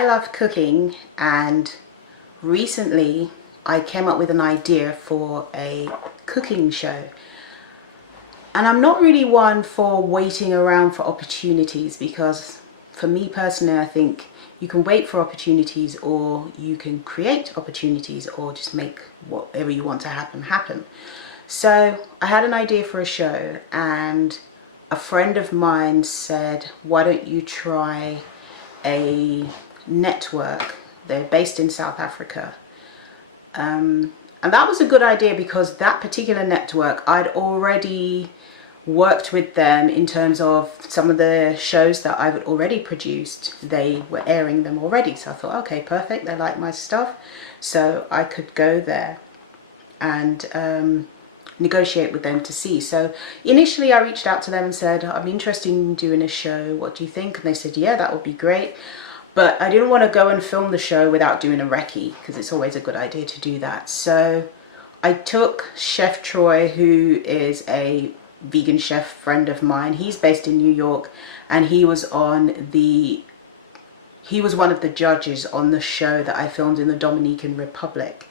I love cooking, and recently I came up with an idea for a cooking show. And I'm not really one for waiting around for opportunities, because for me personally, I think you can wait for opportunities, or you can create opportunities, or just make whatever you want to happen. So I had an idea for a show, and a friend of mine said, why don't you try a network? They're based in South Africa. And that was a good idea, because that particular network, I'd already worked with them in terms of some of the shows that I've already produced. They were airing them already, so I thought, okay, perfect, they like my stuff, so I could go there and negotiate with them to see. So initially I reached out to them and said, I'm interested in doing a show, what do you think? And they said, yeah, that would be great. But I didn't want to go and film the show without doing a recce, because it's always a good idea to do that. So I took Chef Troy, who is a vegan chef friend of mine. He's based in New York, and he was one of the judges on the show that I filmed in the Dominican Republic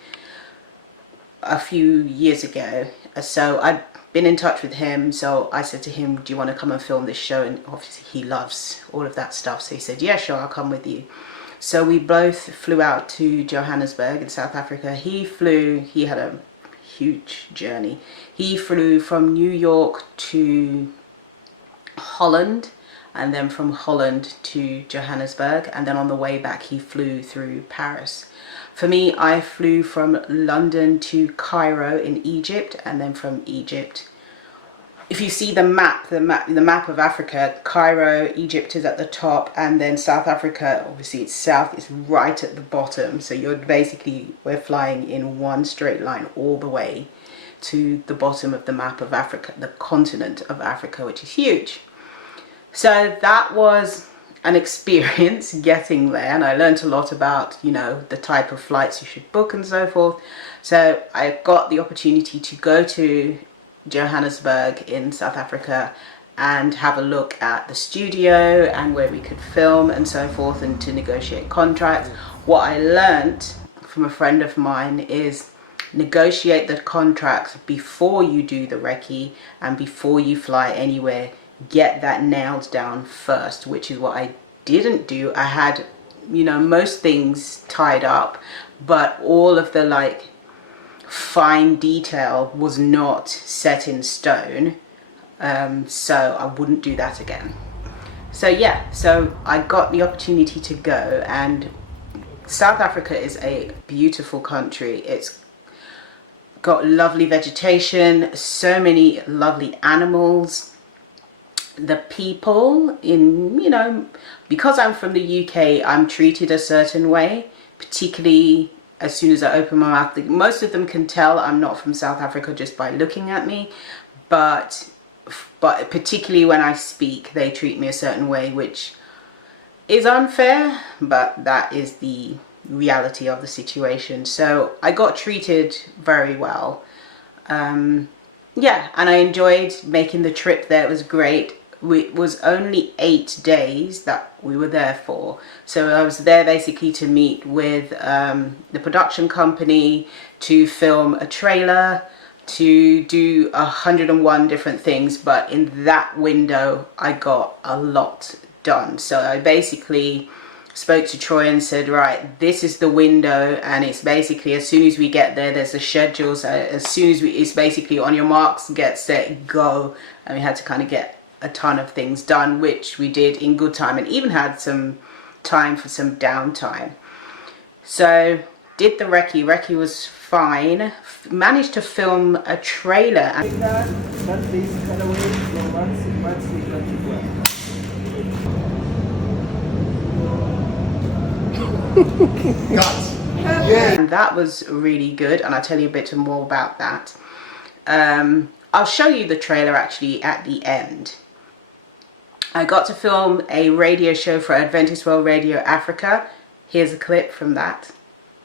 a few years ago. So I'd been in touch with him, so I said to him, do you want to come and film this show? And obviously he loves all of that stuff, so he said, yeah, sure, I'll come with you. So we both flew out to Johannesburg in South Africa. He had a huge journey. He flew from New York to Holland, and then from Holland to Johannesburg, and then on the way back he flew through Paris. For me, I flew from London to Cairo in Egypt, and then from Egypt, if you see the map of Africa, Cairo, Egypt is at the top, and then South Africa, obviously it's south, is right at the bottom. So we're flying in one straight line all the way to the bottom of the map of Africa, the continent of Africa, which is huge. So that was an experience getting there, and I learned a lot about, you know, the type of flights you should book and so forth. So I got the opportunity to go to Johannesburg in South Africa and have a look at the studio and where we could film and so forth, and to negotiate contracts. What I learned from a friend of mine is negotiate the contracts before you do the recce and before you fly anywhere. Get that nailed down first, which is what I didn't do. I had, you know, most things tied up, but all of the like fine detail was not set in stone, so I wouldn't do that again. So yeah, so I got the opportunity to go, and South Africa is a beautiful country. It's got lovely vegetation, so many lovely animals. The people, you know, because I'm from the UK, I'm treated a certain way, particularly as soon as I open my mouth. Most of them can tell I'm not from South Africa just by looking at me, but particularly when I speak, they treat me a certain way, which is unfair, but that is the reality of the situation. So I got treated very well. Yeah, and I enjoyed making the trip there. It was great. It was only 8 days that we were there for. So I was there basically to meet with the production company, to film a trailer, to do 101 different things. But in that window, I got a lot done. So I basically spoke to Troy and said, right, this is the window, and it's basically as soon as we get there, there's a schedule. So as soon as it's basically on your marks, get set, go. And we had to kind of get a ton of things done, which we did in good time, and even had some time for some downtime. So did the recce. Recce was fine. Managed to film a trailer. And that was really good, and I'll tell you a bit more about that. I'll show you the trailer actually at the end. I got to film a radio show for Adventist World Radio Africa. Here's a clip from that.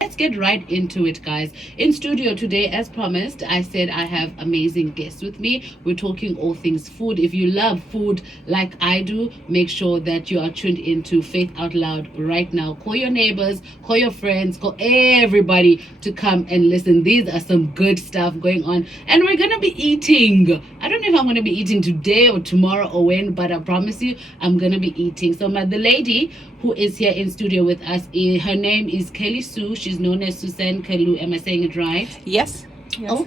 Let's get right into it, guys. In studio today, as promised, I said I have amazing guests with me. We're talking all things food. If you love food like I do, make sure that you are tuned into Faith Out Loud right now. Call your neighbors, call your friends, call everybody to come and listen. These are some good stuff going on. And we're going to be eating. I don't know if I'm going to be eating today or tomorrow or when, but I promise you, I'm going to be eating. So the lady who is here in studio with us, her name is Kirly-sue. She's known as Susan Kalu. Am I saying it right? Yes. Oh,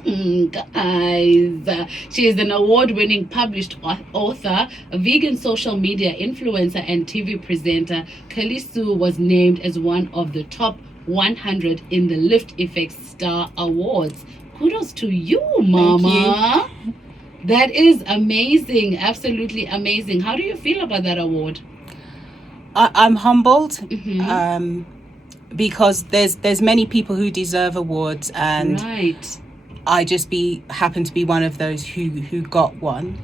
guys. She is an award-winning published author, a vegan social media influencer, and TV presenter. Kirly-sue was named as one of the top 100 in the Lift Effect Star Awards. Kudos to you, Mama. Thank you. That is amazing. Absolutely amazing. How do you feel about that award? I'm humbled because there's many people who deserve awards, and right. I just happen to be one of those who got one.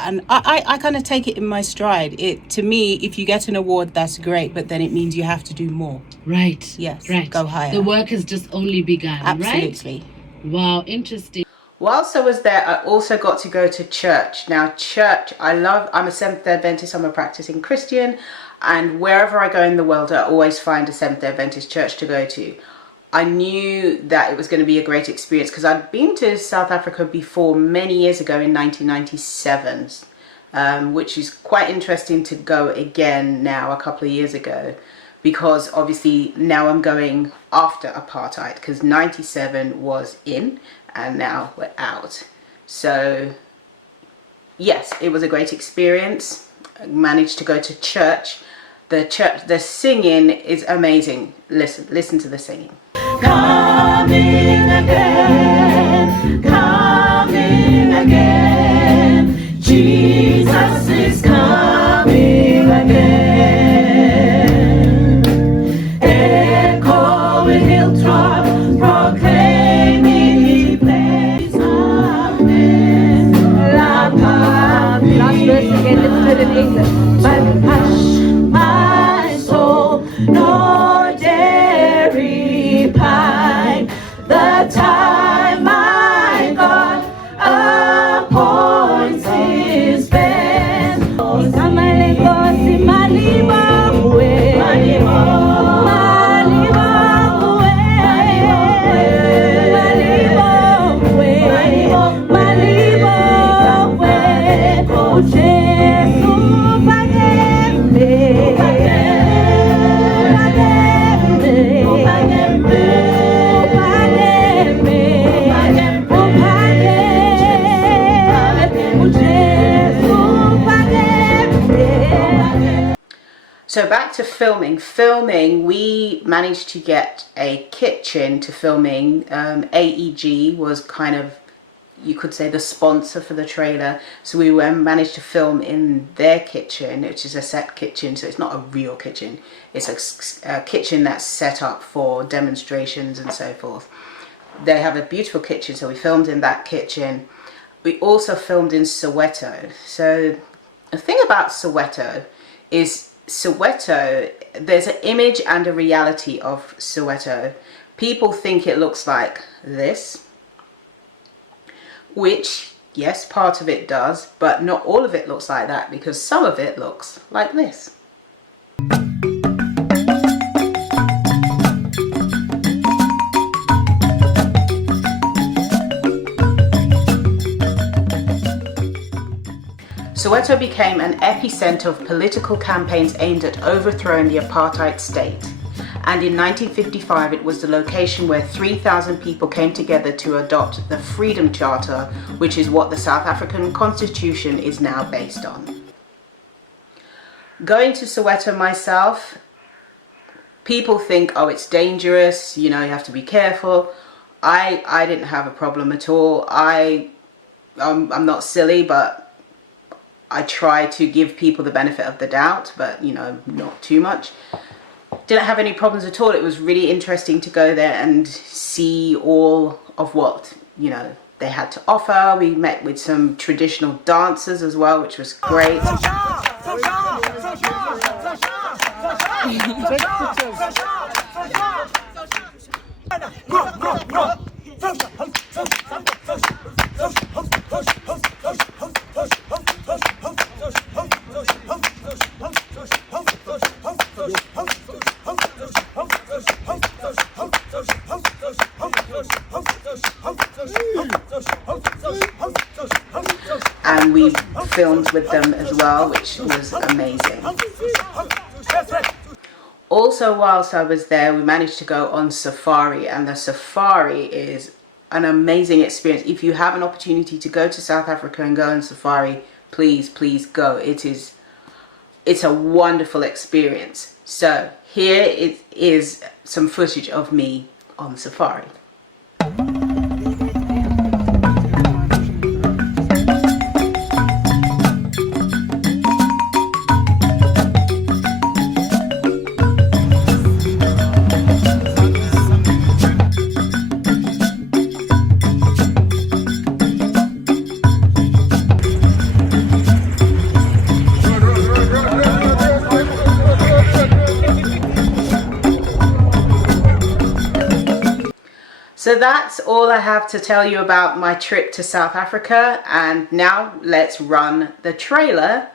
And I kind of take it in my stride. To me, if you get an award, that's great, but then it means you have to do more. Right. Yes. Right. Go higher. The work has just only begun. Absolutely. Right? Wow, interesting. Whilst I was there, I also got to go to church. Now, church, I'm a Seventh-day Adventist, I'm a practicing Christian, and wherever I go in the world, I always find a Seventh-day Adventist church to go to. I knew that it was going to be a great experience because I'd been to South Africa before many years ago in 1997, which is quite interesting to go again now a couple of years ago, because obviously now I'm going after apartheid, because 97 was in and now we're out. So yes, it was a great experience. I managed to go to church. The singing is amazing. Listen to the singing. Coming again, Jesus is coming again. Echoing hilltop, proclaiming He plays amen. Last verse again, let's do it in English. But hush, my soul, nor dare repine. The time my God appoints is spent. So back to filming. We managed to get a kitchen to filming. AEG was kind of, you could say, the sponsor for the trailer. So we managed to film in their kitchen, which is a set kitchen. So it's not a real kitchen. It's a kitchen that's set up for demonstrations and so forth. They have a beautiful kitchen, so we filmed in that kitchen. We also filmed in Soweto. So the thing about Soweto is there's an image and a reality of Soweto. People think it looks like this, which, yes, part of it does, but not all of it looks like that, because some of it looks like this. Soweto became an epicenter of political campaigns aimed at overthrowing the apartheid state. And in 1955, it was the location where 3,000 people came together to adopt the Freedom Charter, which is what the South African Constitution is now based on. Going to Soweto myself, people think, oh, it's dangerous, you have to be careful. I didn't have a problem at all. I'm not silly, but I try to give people the benefit of the doubt, but not too much. Didn't have any problems at all. It was really interesting to go there and see all of what they had to offer. We met with some traditional dancers as well, which was great. And we filmed with them as well, which was amazing. Also, whilst I was there, we managed to go on safari, and the safari is an amazing experience. If you have an opportunity to go to South Africa and go on safari, please go. It's a wonderful experience. So here it is, some footage of me on safari. So that's all I have to tell you about my trip to South Africa, and now let's run the trailer.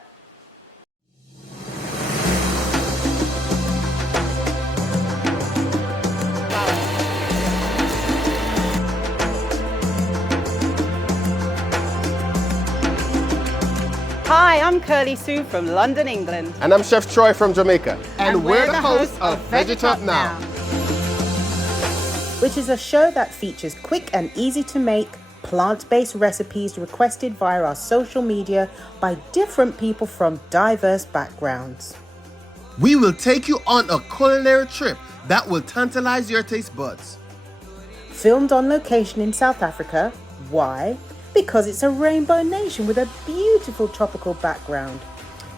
Hi, I'm Kirly-sue from London, England. And I'm Chef Troy from Jamaica. And we're the hosts of Veg It Up Now, which is a show that features quick and easy to make plant-based recipes requested via our social media by different people from diverse backgrounds. We will take you on a culinary trip that will tantalize your taste buds. Filmed on location in South Africa. Why? Because it's a rainbow nation with a beautiful tropical background.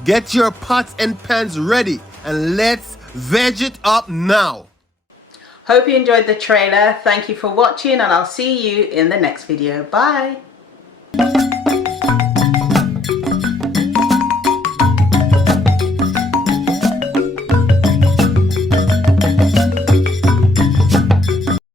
Get your pots and pans ready and let's veg it up now. Hope you enjoyed the trailer. Thank you for watching, and I'll see you in the next video. Bye.